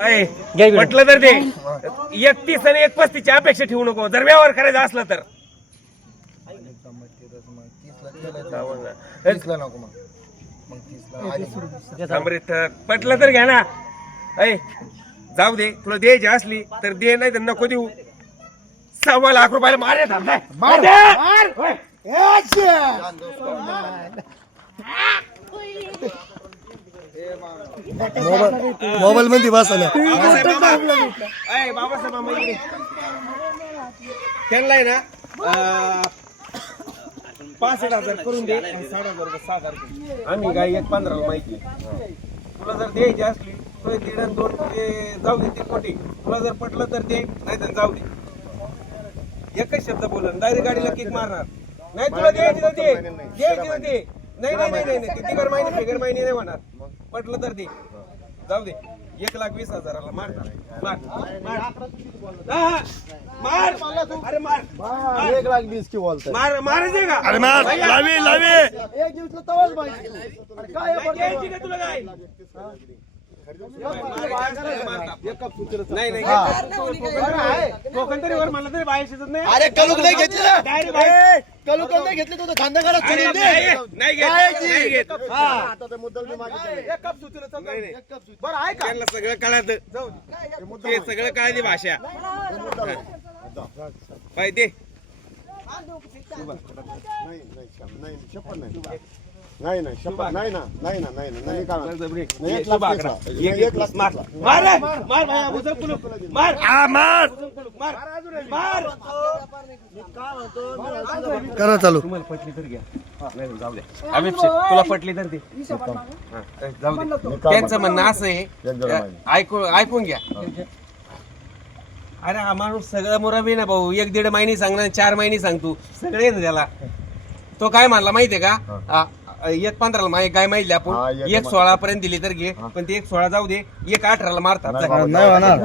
म्हटलं तर ते 31 आणि 31 ची अपेक्षा ठेवू नको जर व्यवहार करायचा असला तर. पटलं तर घ्या ना. जाऊ दे तुला द्यायची असली तर दे नाही तर नको देऊ. 1.25 लाख रुपयाला मारे मोबाईल मध्ये बसवलं त्यांना आहे ना 65,000 करून दे. 60,000 आम्ही गाई 1.15 माहिती. तुला जर द्यायची असली तर 1.5 आणि 2 जाऊ दे 3 कोटी. तुला जर पटलं तर दे नाही तर जाऊ दे. एकच शब्द बोलन डायरेक्ट गाडीला किक मारणार नाही. तुला द्यायची तर दे, द्यायची तर दे. नाही नाही नाही नाही ते तिगर महिने नाही होणार. पटलं तर दे जाऊ दे. 1,20,000 मार मार मार अरे मार 1,20,000 की बोलतोय मार मारायचे का. अरे मार लावे लावे एक दिवस तवाच पाहिजे. काय द्यायची का तुला काय. नाही नाही कोकण तरी वर मला तरी बाहेर शिजत नाही. अरे कलुक नाही घेतली ना कलुक नाही घेतली तू खांदा घरात नाही घेत. आता तर मुद्दल मी मागितलं एक कप सुचलं बरं आहे का त्यांना सगळं कळत. ते सगळं कळायची भाषा पाहिजे. नाही नाही शपथ नाही ना नाही ना नाही ना नाही का मार करा चालू. तुम्हाला पटली तर घ्या जाऊ द्या. तुला पटली तर दे जाऊ दे. त्यांचं म्हणणं असं आहे ऐकून घ्या. अरे हा माणूस सगळं मुराबी ना भाऊ. 1-1.5 महिने सांगणार 4 महिने सांगतो सगळे येत त्याला. तो काय म्हणला माहितीये का 1.15 गाय माहिती आपण 1.16 पर्यंत दिली तर घे. पण ते 1.16 जाऊ दे 1.18 मारतात. नाही होणार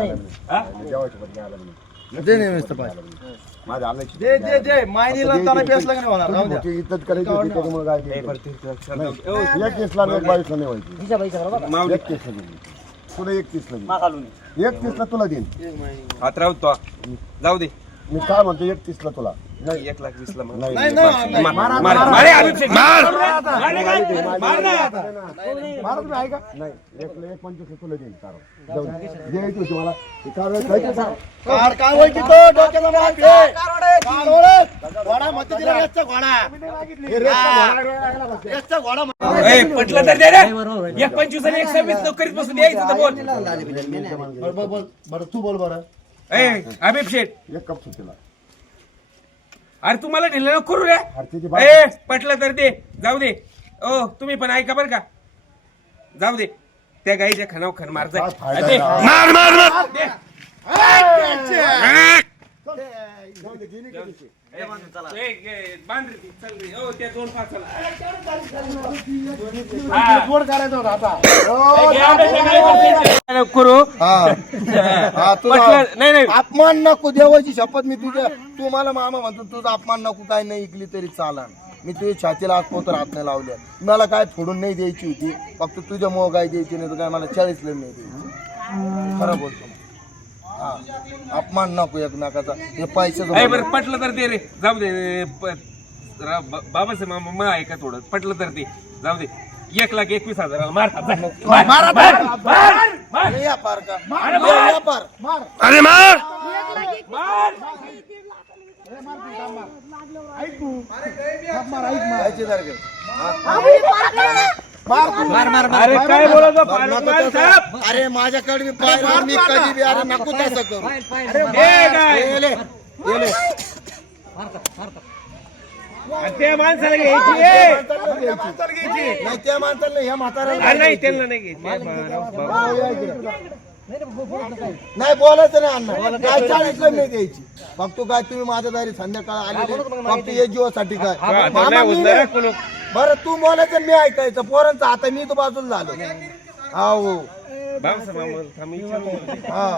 दे नाही मिस्टर पाय दे दे दे मायनीला त्याला पेसला नाही होणार. राहू द्या इज्जत करायची होती त्याच्यामुळे काय केलं. 21,000 ला 22,000 नाही व्हायची. 21,000 पुढे 31,000 तुला देईन. हात राहू तो जाऊ दे. मी काय म्हणतो 31,000 तुला नाही 1,20,000 नाही नाही महाराज आहे का नाही 1,25,000 तुला देईन. द्यायची होती मला कार काय होईल तो डोक्याला मार घे कार ओळख घोडा मध्ये दिला रेसचा घोडा रेसचा घोडा पटलं तर दे रे. 1.25 आणि 1.26 नोकरीत बसून द्यायचं तर बोल. बरं तू बोल बरं. हबीब शेठ एक कप सुटीला अरे तुम्हाला ढिलं नको करू रे. पटलं तर दे जाऊ दे. ओ तुम्ही पण ऐका बरं का जाऊ दे. त्या गाईच्या खणाव खण मार काय फायदा दे. आहे? मार मार मार दे. बांध रे ती, चल रे. ओ त्या 2-5 चला. जोड करायचा होता आता करू तुला नाही नाही अपमान नको देवाची शपथ मी तुझ्या तू मला मामा म्हणतो तुझा अपमान नको काय नाही ऐकली तरी चाला. मी तुझ्या छातीला आजपोतर हात नाही लावल्या. मला काय फोडून नाही द्यायची होती फक्त तुझ्या मोह काय द्यायची नाही तर काय मला 40 ला नाही द्यायची. खरं बोलतो. हा अपमान नको एक नाकाचा हे पैसे बरं पटलं तर दे रे जाऊ दे. बाबाचे मामा मग ऐका थोडं पटलं तर दे जाऊ दे. 1,21,000 मारतात. या पार का या पार अरे मार अरे काय बोलत अरे माझ्याकडे मी कधी बी अरे नको तसं करू. त्या माणसाला घ्यायची नाही त्या माणसाला ह्या म्हाताऱ्याला नाही त्यांना नाही घ्यायची. नाही बोलायचं नाही अण्णा काय 40 ला नाही द्यायची. फक्त काय तुम्ही माझ्या दारी संध्याकाळ आले फक्त एक जीवासाठी काय मामा मी बरं तू बोलायचं मी ऐकायचं पोरांचं आता मी तो बाजूला झालो. हो बाबाचा मामा थांब विचारू. हा